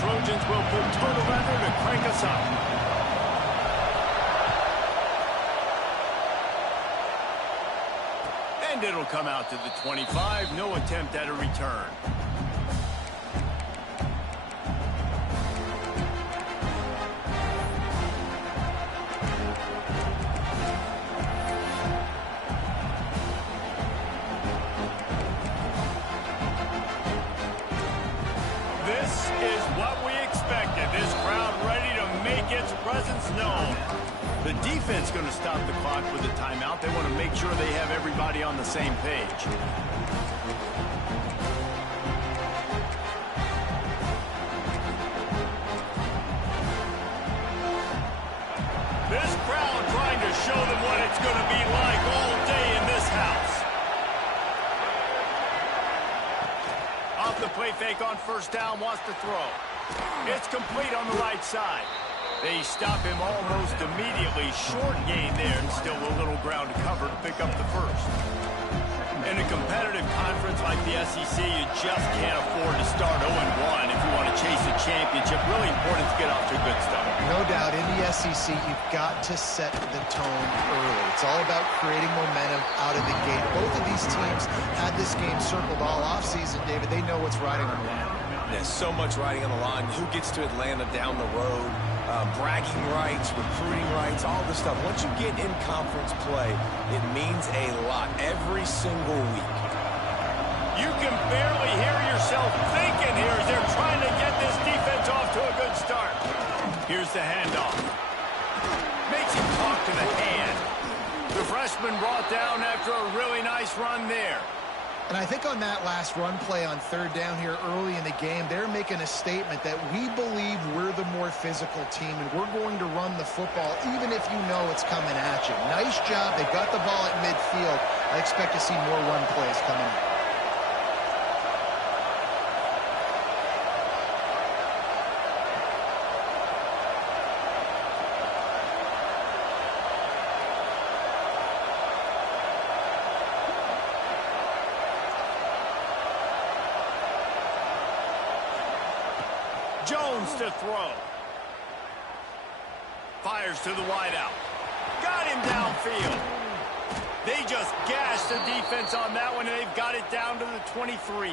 Trojans will put total leather to crank us up. And it'll come out to the 25. No attempt at a return. This is what we expected. This crowd ready to make its presence known. The defense going to stop the clock with a timeout. They want to make sure they have everybody on the same page. This crowd trying to show them what it's going to be like all day in this house. Off the play fake on first down, wants to throw. It's complete on the right side. They stop him almost immediately. Short gain there, and still a little ground to cover to pick up the first. In a competitive conference like the SEC, you just can't afford to start 0-1 if you want to chase a championship. Really important to get off to a good start. No doubt, in the SEC, you've got to set the tone early. It's all about creating momentum out of the gate. Both of these teams had this game circled all offseason, David. They know what's riding on the line. There's so much riding on the line. Who gets to Atlanta down the road? Bragging rights, recruiting rights, all this stuff. Once you get in conference play, it means a lot every single week. You can barely hear yourself thinking here as they're trying to get this defense off to a good start. Here's the handoff. Makes him talk to the hand. The freshman brought down after a really nice run there. And I think on that last run play on third down here early in the game, they're making a statement that we believe we're the more physical team and we're going to run the football even if you know it's coming at you. Nice job. They got the ball at midfield. I expect to see more run plays coming up. Jones to throw. Fires to the wideout. Got him downfield. They just gashed the defense on that one, and they've got it down to the 23.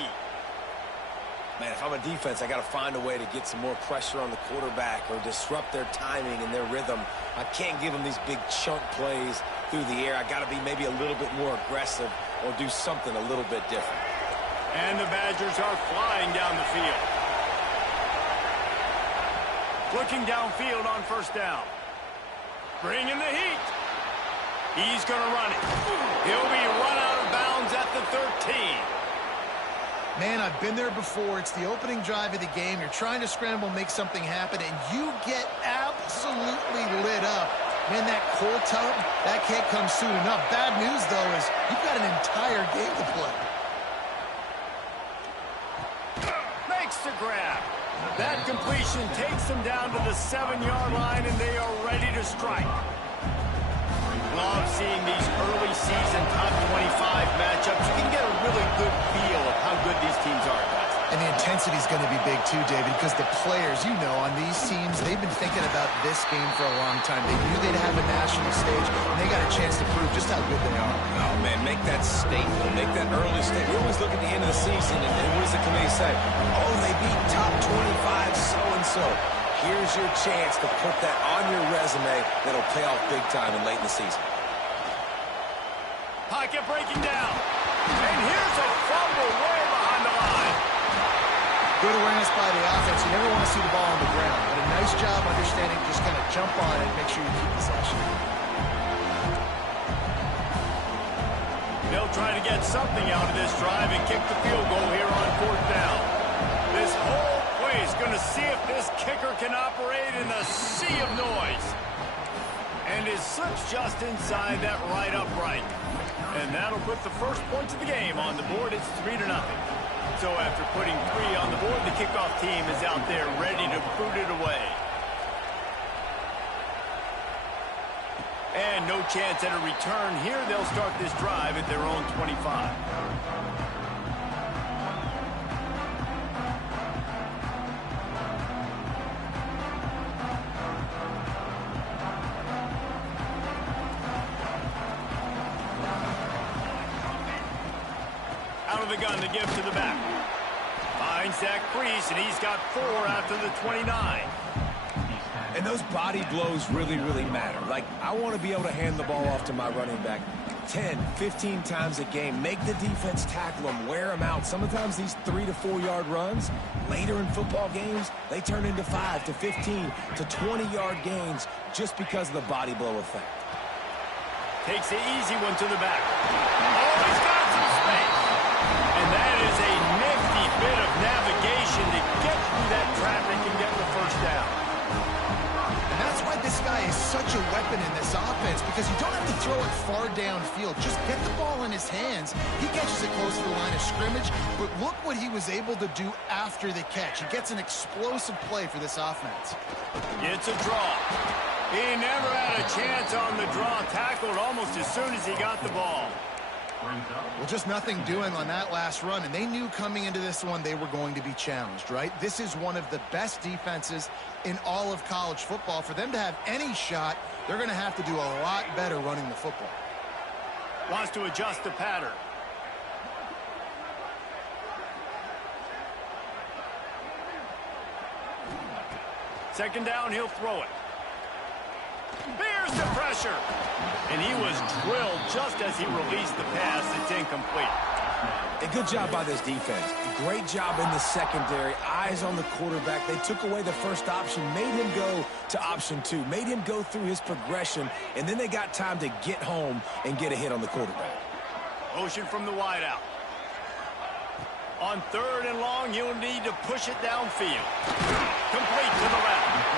Man, if I'm a defense, I got to find a way to get some more pressure on the quarterback or disrupt their timing and their rhythm. I can't give them these big chunk plays through the air. I got to be maybe a little bit more aggressive or do something a little bit different. And the Badgers are flying down the field. Looking downfield on first down. Bringing the heat. He's going to run it. He'll be run out of bounds at the 13. Man, I've been there before. It's the opening drive of the game. You're trying to scramble, make something happen, and you get absolutely lit up. Man, that cold tub, that can't come soon enough. Bad news, though, is you've got an entire game to play. Makes the grab. That completion takes them down to the 7-yard line, and they are ready to strike. Love seeing these early season top 25 matchups. You can get a really good feel of how good these teams are, guys. And the intensity is going to be big too, David, because the players, you know, on these teams, they've been thinking about this game for a long time. They knew they'd have a national stage, and they got a chance to prove just how good they are. Oh, man, make that statement. Make that early statement. We always look at the end of the season, and what does the committee say? Oh, they beat top 25 so-and-so. Here's your chance to put that on your resume that'll pay off big time and late in the season. Pocket breaking down. And here's a fumble way behind the line. Good awareness by the offense. You never want to see the ball on the ground, but a nice job understanding just kind of jump on it and make sure you keep possession. They'll try to get something out of this drive and kick the field goal here on fourth down. This whole play is going to see if this kicker can operate in a sea of noise. And it slips just inside that right upright. And that'll put the first points of the game on the board. It's 3-0. So after putting 3 on the board, the kickoff team is out there ready to boot it away. And no chance at a return here. They'll start this drive at their own 25. gun to give to the back. Finds that crease, and he's got 4 after the 29. And those body blows really, really matter. Like, I want to be able to hand the ball off to my running back 10, 15 times a game. Make the defense tackle them, wear them out. Sometimes these 3 to 4 yard runs, later in football games, they turn into 5 to 15 to 20 yard gains just because of the body blow effect. Takes the easy one to the back. Oh, he's got some space. And that is a nifty bit of navigation to get through that traffic and get the first down. That's why this guy is such a weapon in this offense, because you don't have to throw it far downfield. Just get the ball in his hands. He catches it close to the line of scrimmage, but look what he was able to do after the catch. He gets an explosive play for this offense. It's a draw. He never had a chance on the draw. Tackled almost as soon as he got the ball. Well, just nothing doing on that last run, and they knew coming into this one they were going to be challenged, right? This is one of the best defenses in all of college football. For them to have any shot, they're going to have to do a lot better running the football. Wants to adjust the pattern. Second down, he'll throw it. There's the pressure. And he was drilled just as he released the pass. It's incomplete. A good job by this defense. Great job in the secondary. Eyes on the quarterback. They took away the first option, made him go to option 2, made him go through his progression, and then they got time to get home and get a hit on the quarterback. Motion from the wideout. On 3rd and long, you'll need to push it downfield. Complete to the left.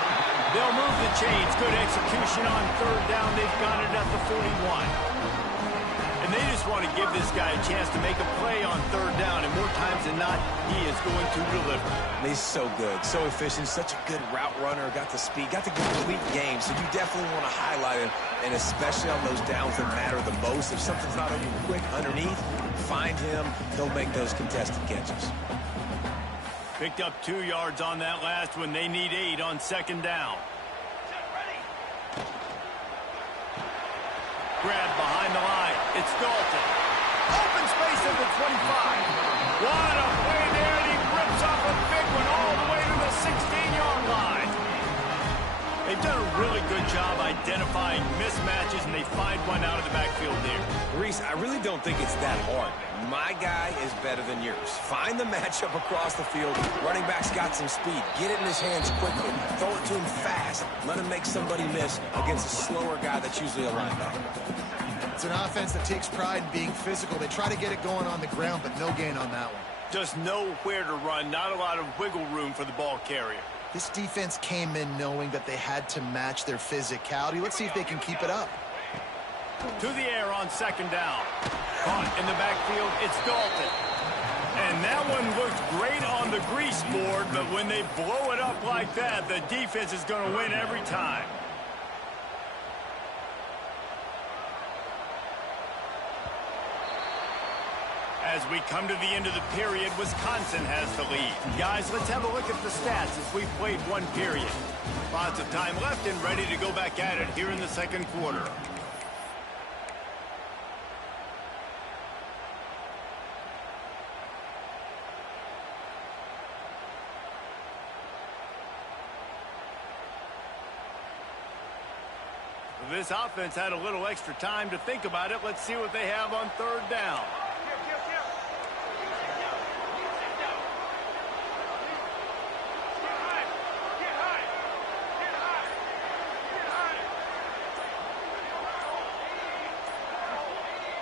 They'll move the chains. Good execution on 3rd down. They've got it at the 41. And they just want to give this guy a chance to make a play on 3rd down. And more times than not, he is going to deliver. And he's so good, so efficient, such a good route runner. Got the speed, got the complete game. So you definitely want to highlight him. And especially on those downs that matter the most. If something's not on you quick underneath, find him. He'll make those contested catches. Picked up 2 yards on that last one. They need 8 on 2nd down. Grab behind the line. It's Dalton. Open space at the 25. What a play there, and he rips off a big one all the way to the 16-yard line. They've done a really good job identifying mismatches, and they find one out of the backfield there. Reese, I really don't think it's that hard. My guy is better than yours. Find the matchup across the field. Running back's got some speed. Get it in his hands quickly. Throw it to him fast. Let him make somebody miss against a slower guy that's usually a linebacker. It's an offense that takes pride in being physical. They try to get it going on the ground, but no gain on that one. Just nowhere to run. Not a lot of wiggle room for the ball carrier. This defense came in knowing that they had to match their physicality. Let's see if they can keep it up. To the air on 2nd down. Caught in the backfield, it's Dalton. And that one looked great on the grease board, but when they blow it up like that, the defense is going to win every time. As we come to the end of the period, Wisconsin has the lead. Guys, let's have a look at the stats as we've played 1 period. Lots of time left and ready to go back at it here in the 2nd quarter. This offense had a little extra time to think about it. Let's see what they have on 3rd down.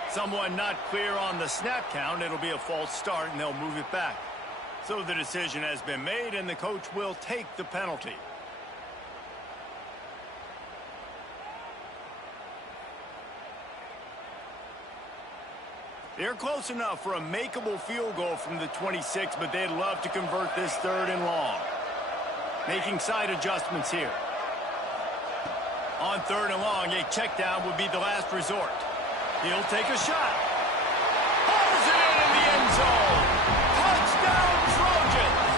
Someone not clear on the snap count. It'll be a false start, and they'll move it back. So the decision has been made, and the coach will take the penalty. They're close enough for a makeable field goal from the 26, but they'd love to convert this 3rd and long. Making side adjustments here. On 3rd and long, a check down would be the last resort. He'll take a shot. Pulls it in the end zone. Touchdown, Trojans!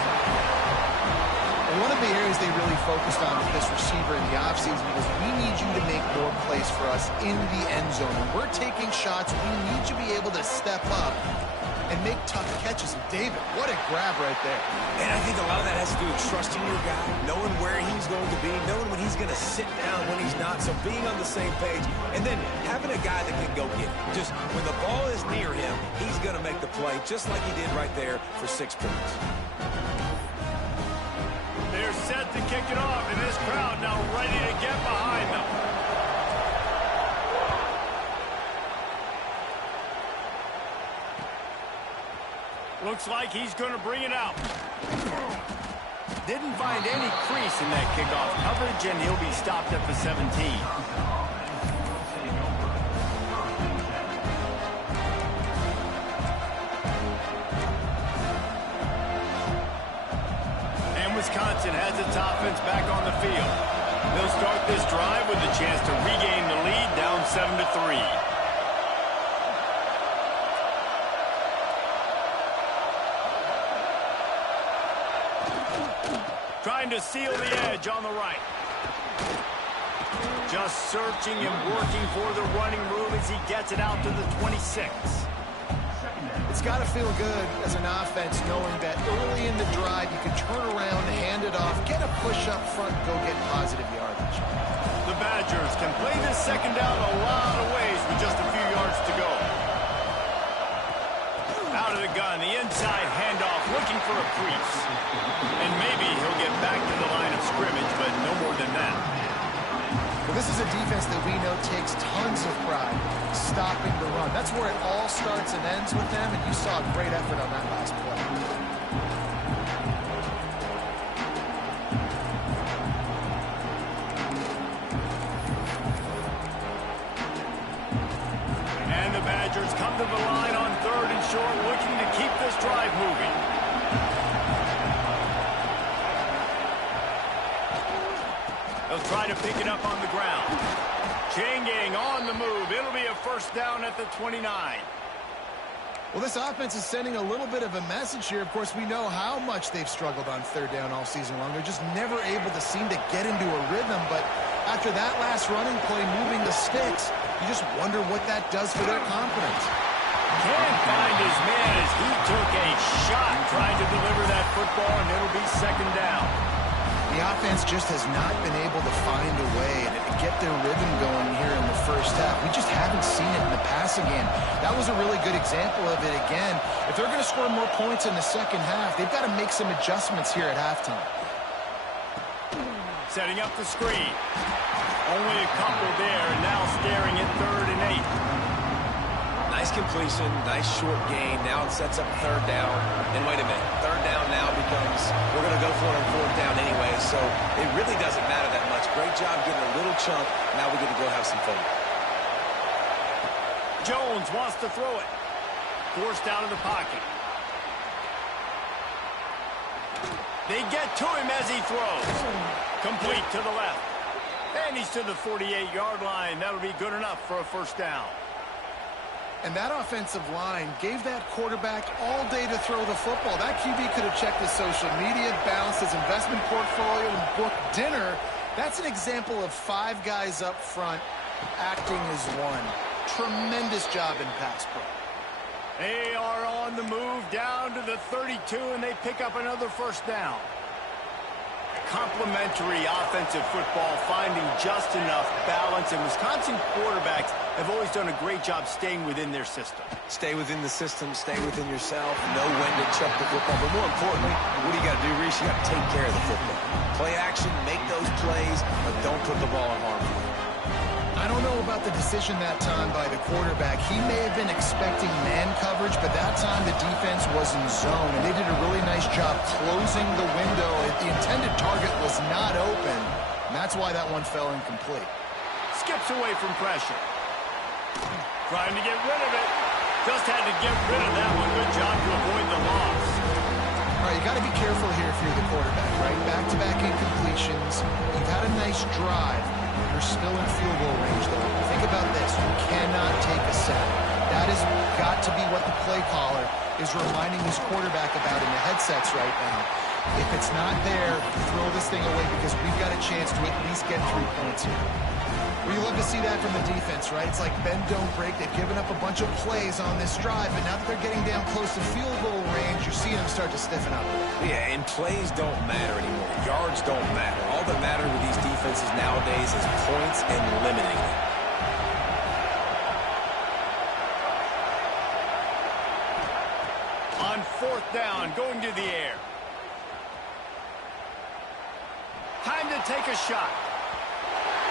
And one of the areas they really focused on with this receiver in the offseason was, we need you to make more plays for us in the end zone. When we're taking shots, we need you to be able to step up and make tough catches. And David, what a grab right there. And I think a lot of that has to do with trusting your guy, knowing where he's going to be, knowing when he's going to sit down, when he's not, so being on the same page, and then having a guy that can go get it. Just when the ball is near him, he's going to make the play, just like he did right there for 6 points. They're set to kick it off, and this crowd now ready to get behind them. Looks like he's going to bring it out. Didn't find any crease in that kickoff coverage, and he'll be stopped at the 17. And Wisconsin has its offense back on the field. They'll start this drive with a chance to regain the lead, down 7-3. Trying to seal the edge on the right. Just searching and working for the running move as he gets it out to the 26. It's got to feel good as an offense knowing that early in the drive you can turn around, hand it off, get a push up front, go get positive yardage. The Badgers can play this second down a lot of ways with just a few yards to go. Out of the gun, the inside handoff, looking for a crease. And maybe he'll get back to the line of scrimmage, but no more than that. Well, this is a defense that we know takes tons of pride stopping the run. That's where it all starts and ends with them, and you saw a great effort on that last play. And the Badgers come to the line on 3rd and short, looking to keep this drive moving. They'll try to pick it up on the ground. Chain gang on the move. It'll be a first down at the 29. Well, this offense is sending a little bit of a message here. Of course, we know how much they've struggled on 3rd down all season long. They're just never able to seem to get into a rhythm. But after that last running play, moving the sticks, you just wonder what that does for their confidence. Can't find his man as he took a shot trying to deliver that football, and it'll be 2nd down. The offense just has not been able to find a way to get their rhythm going here in the first half. We just haven't seen it in the passing game. That was a really good example of it again. If they're going to score more points in the second half, they've got to make some adjustments here at halftime. Setting up the screen. Only a couple there, and now staring at 3rd and 8. Nice completion, nice short gain. Now it sets up 3rd down. And wait a minute, 3rd down now becomes, we're going to go for it on 4th down anyway, so it really doesn't matter that much. Great job getting a little chunk. Now we get to go have some fun. Jones wants to throw it. Forced out of the pocket. They get to him as he throws. Complete to the left. And he's to the 48-yard line. That'll be good enough for a first down. And that offensive line gave that quarterback all day to throw the football. That QB could have checked his social media, balanced his investment portfolio, and booked dinner. That's an example of 5 guys up front acting as one. Tremendous job in pass pro. They are on the move down to the 32, and they pick up another first down. Complementary offensive football, finding just enough balance, and Wisconsin quarterbacks have always done a great job staying within their system. Stay within the system, stay within yourself, know when to chuck the football. But more importantly, what do you got to do, Reese? You got to take care of the football. Play action, make those plays, but don't put the ball in harm's way. I don't know about the decision that time by the quarterback. He may have been expecting man coverage, but that time the defense was in zone, and they did a really nice job closing the window. The intended target was not open, and that's why that one fell incomplete. Skips away from pressure. Trying to get rid of it. Just had to get rid of that one. Good job to avoid the loss. All right, you got to be careful here if you're the quarterback, right? Back-to-back incompletions. You've had a nice drive. You're still in field goal range, though. Think about this. You cannot take a sack. That has got to be what the play caller is reminding his quarterback about in the headsets right now. If it's not there, throw this thing away because we've got a chance to at least get 3 points here. Well, you love to see that from the defense, right? It's like bend, don't break. They've given up a bunch of plays on this drive, but now that they're getting down close to field goal range, you're seeing them start to stiffen up. Yeah, and plays don't matter anymore. Yards don't matter. All that matters with these defenses nowadays is points and limiting them. On 4th down, going to the air. Time to take a shot.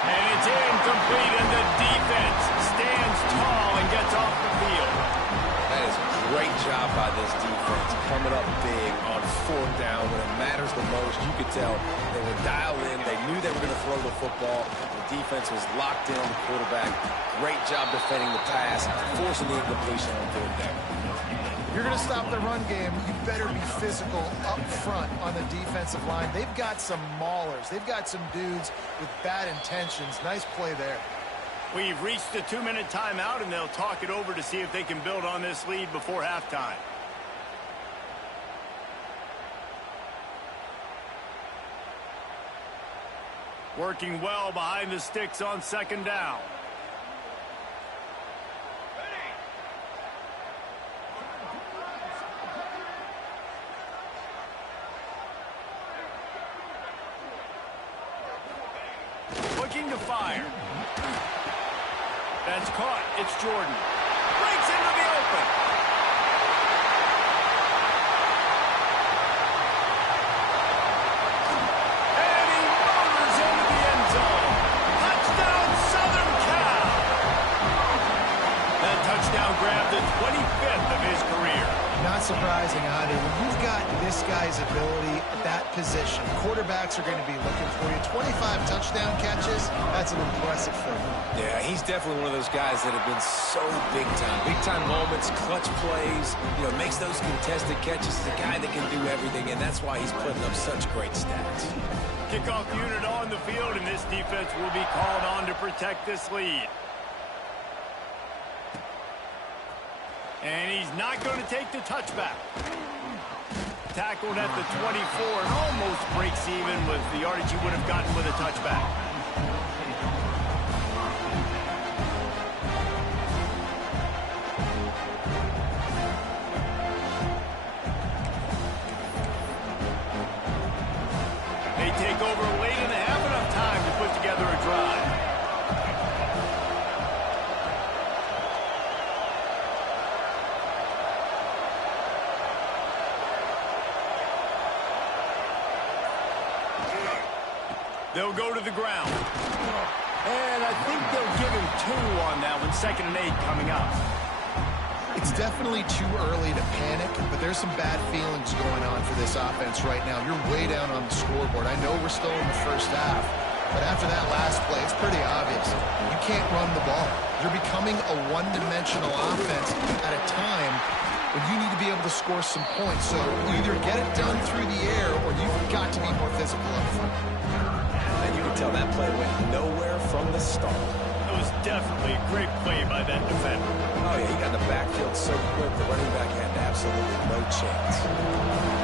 And it's incomplete, and the defense stands tall and gets off the field. That is a great job by this defense, coming up big on 4th down when it matters the most. You could tell they were dialed in. They knew they were going to throw the football. The defense was locked in on the quarterback. Great job defending the pass, forcing the incompletion on 3rd down. You're going to stop the run game, you better be physical up front on the defensive line. They've got some maulers. They've got some dudes with bad intentions. Nice play there. We've reached the 2-minute timeout, and they'll talk it over to see if they can build on this lead before halftime. Working well behind the sticks on 2nd down. Looking to fire. That's caught. It's Jordan. Breaks into the open. And he motors into the end zone. Touchdown, Southern Cal. That touchdown grabbed the 25th of his career. Not surprising either. When you've got this guy's ability at that position, quarterbacks are going to be looking for you. 25 touchdown catches, that's an impressive thing. Yeah, he's definitely one of those guys that have been so big time. Big time moments, clutch plays, makes those contested catches. He's a guy that can do everything, and that's why he's putting up such great stats. Kickoff unit on the field, and this defense will be called on to protect this lead. And he's not going to take the touchback. Tackled at the 24 and almost breaks even with the yardage he would have gotten with a touchback. They take over late in the half, enough time to put together a drive. They'll go to the ground. And I think they'll give him 2 on that one. 2nd and 8 coming up. It's definitely too early to panic, but there's some bad feelings going on for this offense right now. You're way down on the scoreboard. I know we're still in the first half, but after that last play, it's pretty obvious. You can't run the ball. You're becoming a one-dimensional offense at a time when you need to be able to score some points. So either get it done through the air or you've got to be more physical up front. And you can tell that play went nowhere from the start. It was definitely a great play by that defender. Oh, yeah, he got in the backfield so quick, the running back had absolutely no chance.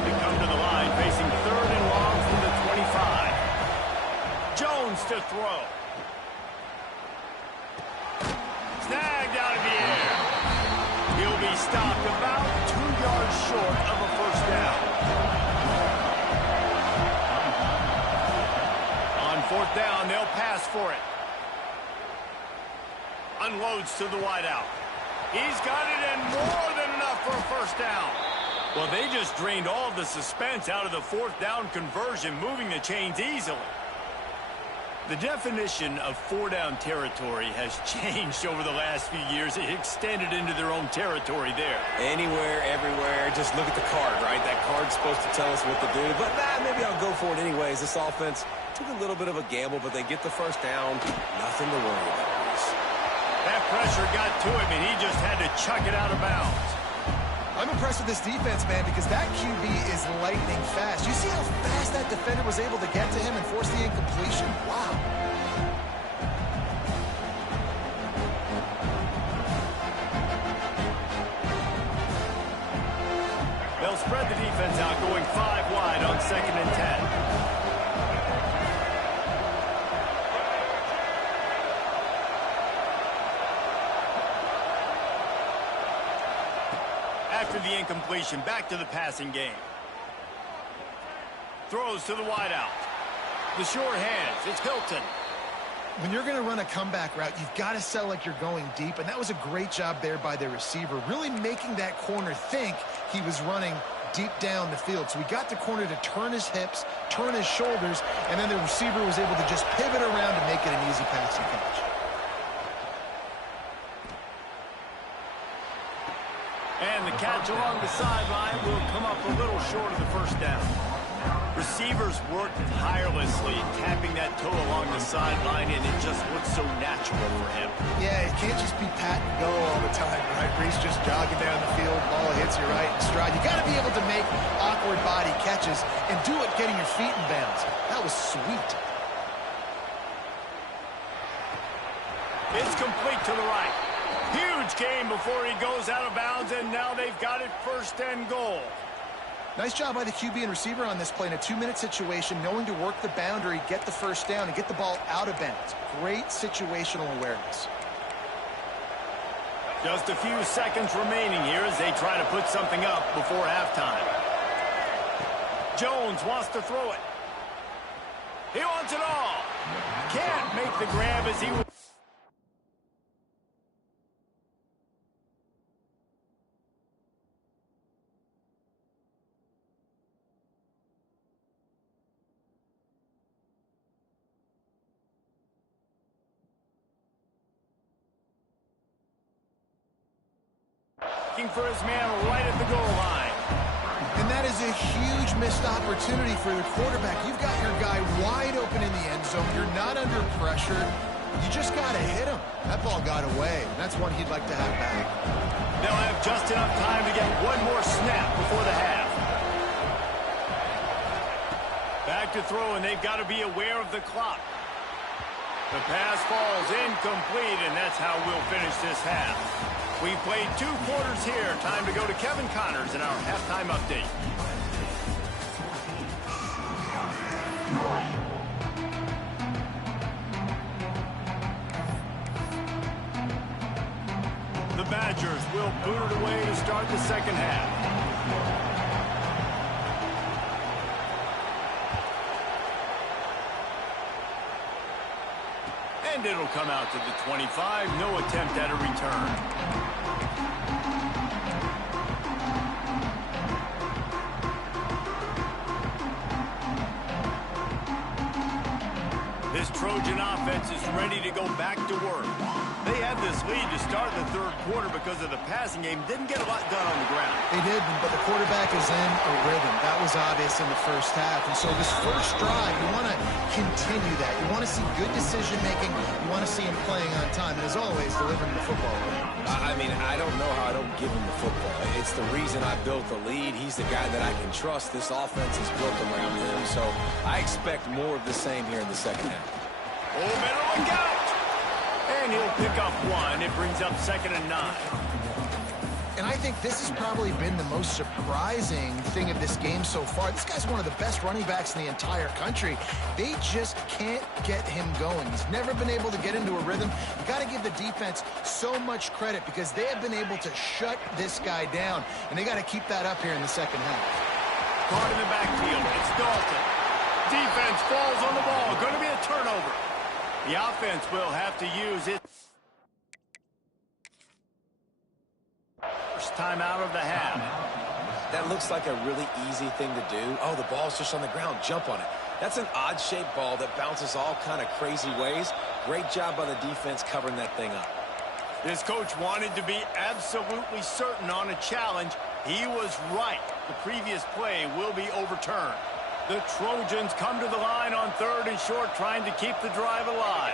They come to the line, facing 3rd and long from the 25. Jones to throw. Snagged out of the air. He'll be stopped about 2 yards short of a 1st down. On 4th down, they'll pass for it. Unloads to the wideout. He's got it, and more than enough for a 1st down. Well, they just drained all the suspense out of the 4th down conversion, moving the chains easily. The definition of 4-down territory has changed over the last few years. It extended into their own territory there. Anywhere, everywhere, just look at the card, right? That card's supposed to tell us what to do. But maybe I'll go for it anyways. This offense took a little bit of a gamble, but they get the 1st down. Nothing to worry about. That pressure got to him, and he just had to chuck it out of bounds. I'm impressed with this defense, man, because that QB is lightning fast. You see how fast that defender was able to get to him and force the incompletion? Wow. They'll spread the defense out, going 5 wide on 2nd and 10. after the incompletion. Back to the passing game. Throws to the wideout. The short hands. It's Hilton. When you're going to run a comeback route, you've got to sell like you're going deep, and that was a great job there by the receiver, really making that corner think he was running deep down the field. So he got the corner to turn his hips, turn his shoulders, and then the receiver was able to just pivot around to make it an easy passing catch. And the catch along the sideline will come up a little short of the first down. Receivers work tirelessly, tapping that toe along the sideline, and it just looks so natural for him. Yeah, it can't just be pat and go all the time, right? Brees just jogging down the field, ball hits you right in stride. You got to be able to make awkward body catches and do it getting your feet in bounds. That was sweet. It's complete to the right. Huge gain before he goes out of bounds, and now they've got it first and goal. Nice job by the QB and receiver on this play in a 2-minute situation, knowing to work the boundary, get the first down, and get the ball out of bounds. Great situational awareness. Just a few seconds remaining here as they try to put something up before halftime. Jones wants to throw it. He wants it all. Can't make the grab as he... for his man right at the goal line. And that is a huge missed opportunity for the quarterback. You've got your guy wide open in the end zone. You're not under pressure. You just got to hit him. That ball got away. That's one he'd like to have back. They'll have just enough time to get one more snap before the half. Back to throw, and they've got to be aware of the clock. The pass falls incomplete, and that's how we'll finish this half. We've played 2 quarters here. Time to go to Kevin Connors in our halftime update. The Badgers will boot it away to start the second half. And it'll come out to the 25. No attempt at a return. This Trojan offense is ready to go back to work. They had this lead to start the third quarter because of the passing game. Didn't get a lot done on the ground. They didn't, but the quarterback is in a rhythm. That was obvious in the first half. And so this first drive, you want to continue that. You want to see good decision-making. You want to see him playing on time. And as always, delivering the football. I mean, I don't know how I don't give him the football. It's the reason I built the lead. He's the guy that I can trust. This offense is built around him. So I expect more of the same here in the second half. Oh, better look out! And he'll pick up 1. It brings up 2nd and 9. And I think this has probably been the most surprising thing of this game so far. This guy's one of the best running backs in the entire country. They just can't get him going. He's never been able to get into a rhythm. You got to give the defense so much credit because they have been able to shut this guy down, and they got to keep that up here in the second half. Caught in the backfield. It's Dalton. Defense falls on the ball. Going to be a turnover. The offense will have to use it. First time out of the half. That looks like a really easy thing to do. Oh, the ball's just on the ground. Jump on it. That's an odd-shaped ball that bounces all kind of crazy ways. Great job by the defense covering that thing up. This coach wanted to be absolutely certain on a challenge. He was right. The previous play will be overturned. The Trojans come to the line on 3rd and short, trying to keep the drive alive.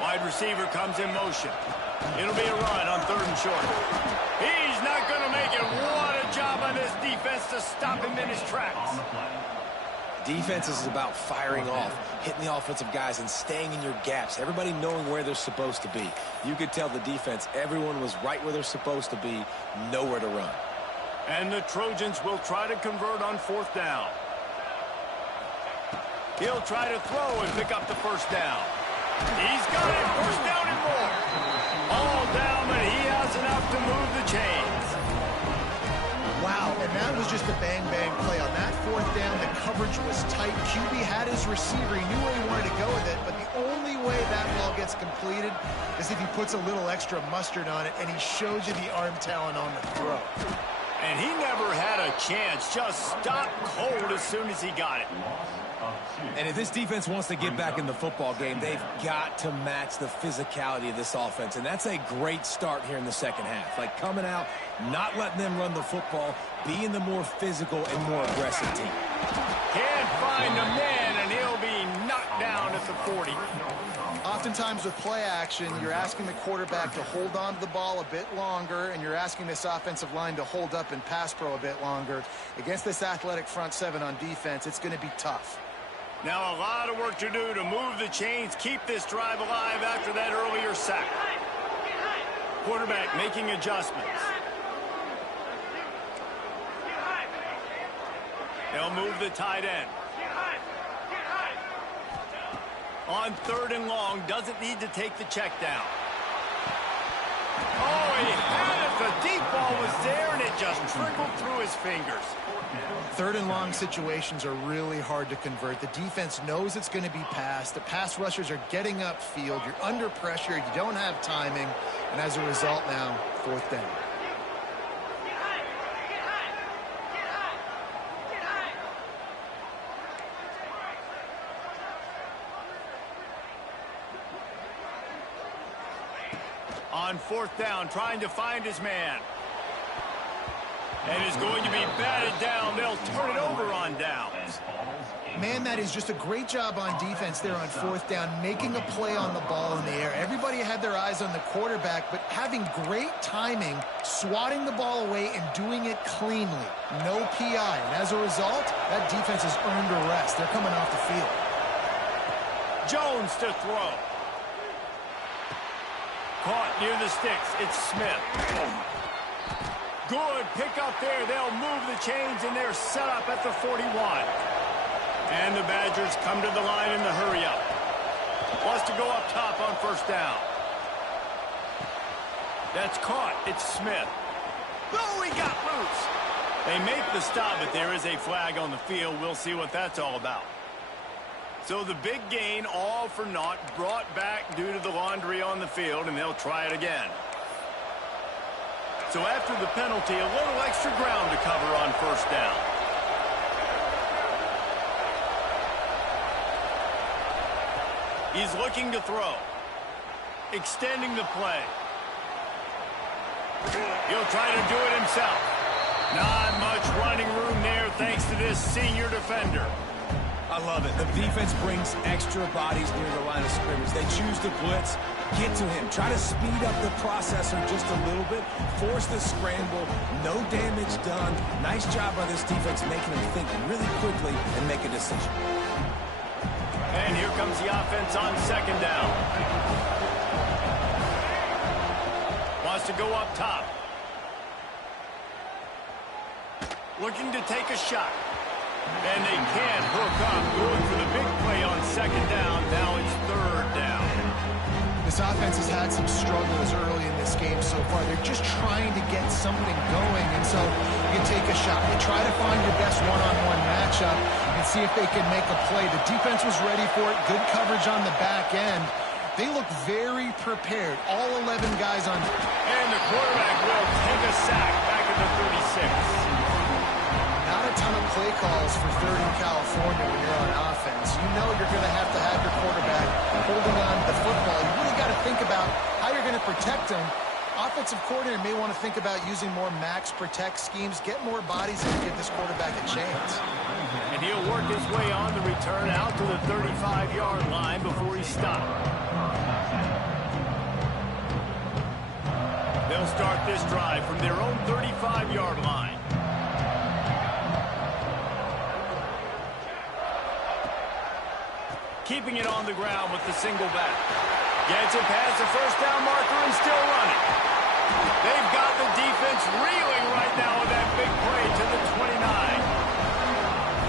Wide receiver comes in motion. It'll be a run on 3rd and short. He's not going to make it. What a job by this defense to stop him in his tracks. Defense is about firing off, hitting the offensive guys, and staying in your gaps. Everybody knowing where they're supposed to be. You could tell the defense, everyone was right where they're supposed to be, nowhere to run. And the Trojans will try to convert on 4th down. He'll try to throw and pick up the first down. He's got it. First down and more. All down, but he has enough to move the chains. Wow, and that was just a bang-bang play. On that fourth down, the coverage was tight. QB had his receiver. He knew where he wanted to go with it, but the only way that ball gets completed is if he puts a little extra mustard on it, and he shows you the arm talent on the throw. And he never had a chance. Just stopped cold as soon as he got it. And if this defense wants to get back in the football game, they've got to match the physicality of this offense. And that's a great start here in the second half. Like coming out, not letting them run the football, being the more physical and more aggressive team. Can't find a man, and he'll be knocked down at the 40. Oftentimes with play action, you're asking the quarterback to hold on to the ball a bit longer, and you're asking this offensive line to hold up in pass pro a bit longer. Against this athletic front seven on defense, it's going to be tough. Now a lot of work to do to move the chains, keep this drive alive after that earlier sack. Quarterback making adjustments. They'll move the tight end. On 3rd and long, doesn't need to take the check down. Oh, he had it. The deep ball was there, and it just trickled through his fingers. 3rd and long situations are really hard to convert. The defense knows it's going to be passed. The pass rushers are getting upfield. You're under pressure. You don't have timing. And as a result now, 4th down. On 4th down, trying to find his man. And is going to be batted down. They'll turn it over on downs. Man, that is just a great job on defense there on 4th down, making a play on the ball in the air. Everybody had their eyes on the quarterback, but having great timing, swatting the ball away, and doing it cleanly. No PI. And as a result, that defense has earned a rest. They're coming off the field. Jones to throw. Caught near the sticks. It's Smith. Good pick up there. They'll move the chains, and they're set up at the 41. And the Badgers come to the line in the hurry-up. Wants to go up top on 1st down. That's caught. It's Smith. Oh, he got loose. They make the stop, but there is a flag on the field. We'll see what that's all about. So the big gain, all for naught, brought back due to the laundry on the field, and they'll try it again. So after the penalty, a little extra ground to cover on 1st down. He's looking to throw. Extending the play. He'll try to do it himself. Not much running room there thanks to this senior defender. I love it. The defense brings extra bodies near the line of scrimmage. They choose to blitz, get to him, try to speed up the processor just a little bit, force the scramble, no damage done. Nice job by this defense making him think really quickly and make a decision. And here comes the offense on 2nd down. Wants to go up top. Looking to take a shot. And they can't hook up. Going for the big play on 2nd down. Now it's 3rd down. This offense has had some struggles early in this game so far. They're just trying to get something going. And so you take a shot. You try to find your best one-on-one matchup and see if they can make a play. The defense was ready for it. Good coverage on the back end. They look very prepared. All 11 guys on. And the quarterback will take a sack back at the 36. Not a ton of play calls for 3rd in California when you're on offense. You know you're going to have your quarterback holding on to the football. You really got to think about how you're going to protect him. Offensive coordinator may want to think about using more max protect schemes, get more bodies in to give this quarterback a chance. And he'll work his way on the return out to the 35-yard line before he's stopped. They'll start this drive from their own 35-yard line. Keeping it on the ground with the single back. Gets it past the 1st down marker and still running. They've got the defense reeling right now with that big play to the 29.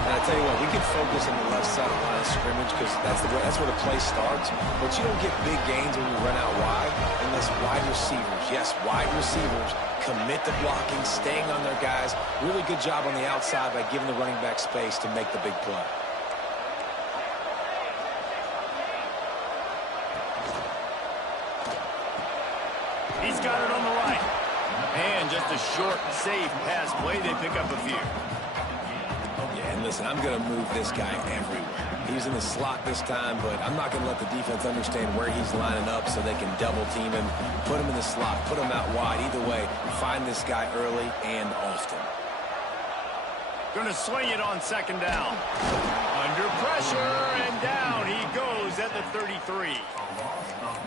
And I tell you what, we can focus on the left side of the line of scrimmage because that's where the play starts. But you don't get big gains when you run out wide unless wide receivers, yes, wide receivers, commit to blocking, staying on their guys. Really good job on the outside by giving the running back space to make the big play. He's got it on the right. And just a short, safe pass play. They pick up a few. Yeah, and listen, I'm going to move this guy everywhere. He's in the slot this time, but I'm not going to let the defense understand where he's lining up so they can double team him, put him in the slot, put him out wide. Either way, find this guy early and often. Going to swing it on second down. Under pressure, and down he goes at the 33.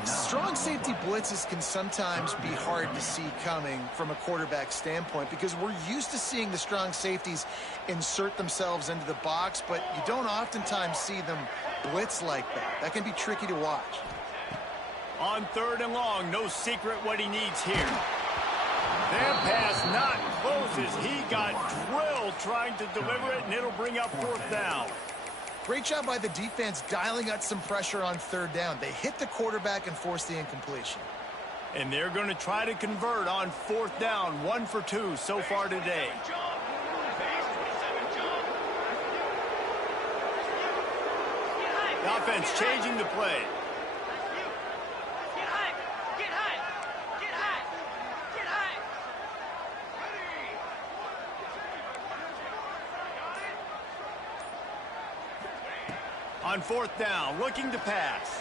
Strong safety blitzes can sometimes be hard to see coming from a quarterback standpoint because we're used to seeing the strong safeties insert themselves into the box, but you don't oftentimes see them blitz like that. That can be tricky to watch. On third and long, no secret what he needs here. That pass not close as he got drilled trying to deliver it, and it'll bring up fourth down. Great job by the defense dialing up some pressure on third down. They hit the quarterback and forced the incompletion. And they're going to try to convert on fourth down, 1 for 2 so far today. The offense changing the play. On fourth down, looking to pass.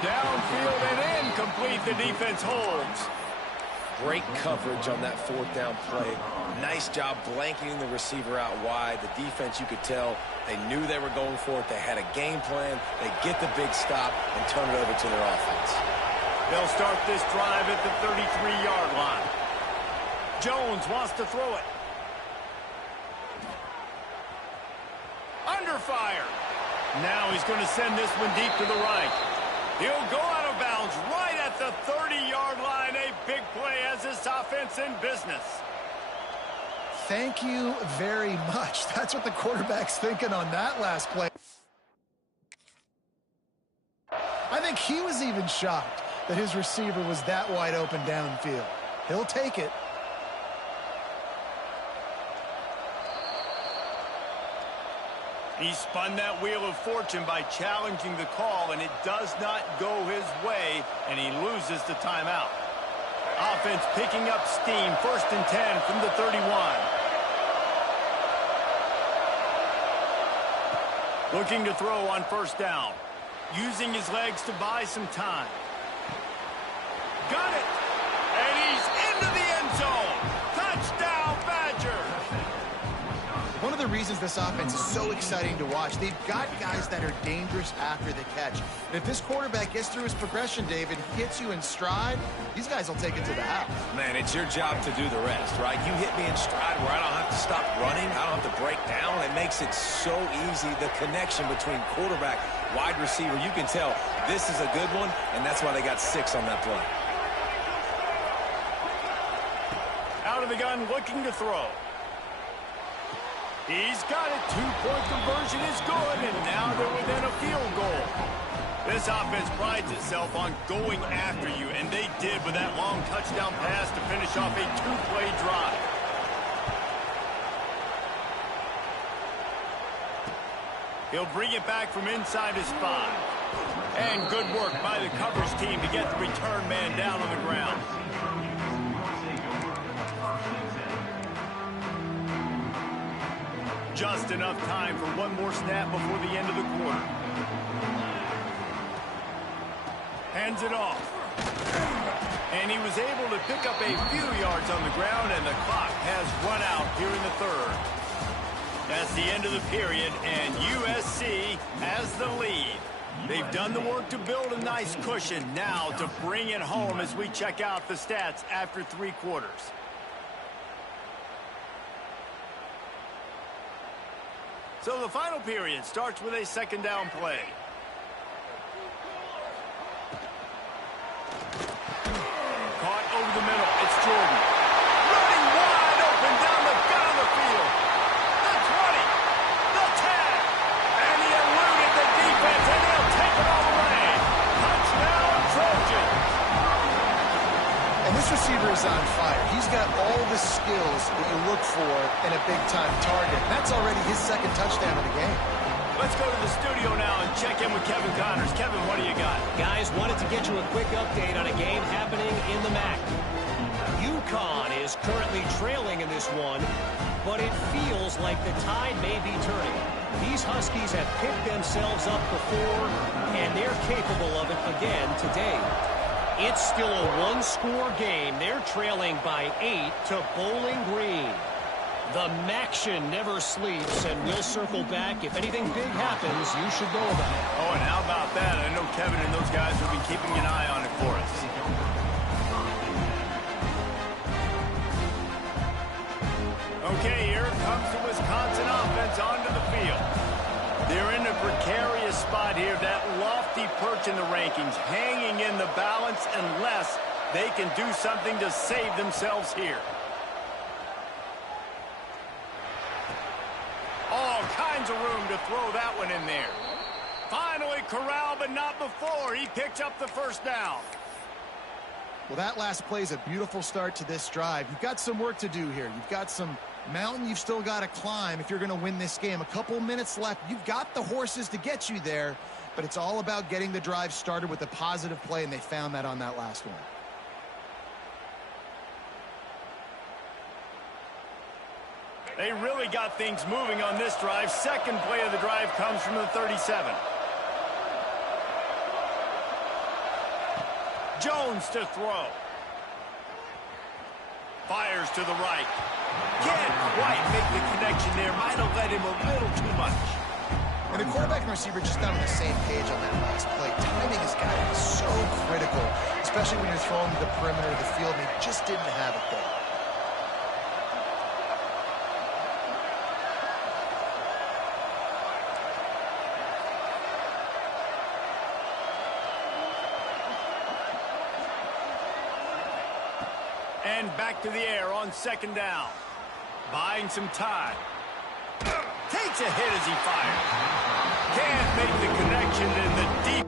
Downfield and incomplete. The defense holds. Great coverage on that fourth down play. Nice job blanketing the receiver out wide. The defense, you could tell, they knew they were going for it. They had a game plan. They get the big stop and turn it over to their offense. They'll start this drive at the 33-yard line. Jones wants to throw it. Under fire. Now he's going to send this one deep to the right. He'll go out of bounds right at the 30-yard line. A big play as this offense in business. Thank you very much. That's what the quarterback's thinking on that last play. I think he was even shocked that his receiver was that wide open downfield. He'll take it. He spun that wheel of fortune by challenging the call, and it does not go his way, and he loses the timeout. Offense picking up steam, 1st and 10 from the 31. Looking to throw on first down. Using his legs to buy some time. Got it! And he's into the end zone! Touchdown, Badger! One of the reasons this offense is so exciting to watch, they've got guys that are dangerous after the catch. And if this quarterback gets through his progression, David, hits you in stride, these guys will take it to the house. Man, it's your job to do the rest, right? You hit me in stride where I don't have to stop running. I don't have to break down. It makes it so easy. The connection between quarterback, wide receiver, you can tell this is a good one, and that's why they got 6 on that play. Out of the gun, looking to throw. He's got it. 2-point conversion is good, and now they're within a field goal. This offense prides itself on going after you, and they did with that long touchdown pass to finish off a 2-play drive. He'll bring it back from inside his 5. And good work by the coverage team to get the return man down on the ground. Just enough time for one more snap before the end of the quarter. Hands it off. And he was able to pick up a few yards on the ground, and the clock has run out here in the 3rd. That's the end of the period, and USC has the lead. They've done the work to build a nice cushion. Now to bring it home as we check out the stats after 3 quarters. So the final period starts with a 2nd down play. Caught over the middle. It's Jordan. Running wide open down the gut of the field. The 20. The 10. He's got all the skills that you look for in a big-time target. That's already his second touchdown of the game. Let's go to the studio now and check in with Kevin Connors. Kevin, what do you got? Guys, wanted to get you a quick update on a game happening in the MAC. UConn is currently trailing in this one, but it feels like the tide may be turning. These Huskies have picked themselves up before, and they're capable of it again today. It's still a one-score game. They're trailing by 8 to Bowling Green. The Maction never sleeps, and we'll circle back. If anything big happens, you should know about it. Oh, and how about that? I know Kevin and those guys will be keeping an eye on it for us. Okay, here comes the Wisconsin offense onto the field. They're in a precarious spot here, that lofty perch in the rankings, hanging in the balance unless they can do something to save themselves here. All kinds of room to throw that one in there. Finally corralled, but not before. He picks up the first down. Well, that last play is a beautiful start to this drive. You've got some work to do here. You've got some mountain you've still got to climb if you're going to win this game. A couple minutes left. You've got the horses to get you there, but it's all about getting the drive started with a positive play, and they found that on that last one. They really got things moving on this drive. Second play of the drive comes from the 37. Jones to throw. Fires to the right. Can't quite make the connection there. Might have led him a little too much. And the quarterback and receiver just not on the same page on that last play. Timing has got to be so critical, especially when you're throwing to the perimeter of the field, and he just didn't have it there. And back to the air on second down. Buying some time. Takes a hit as he fires. Can't make the connection in the deep.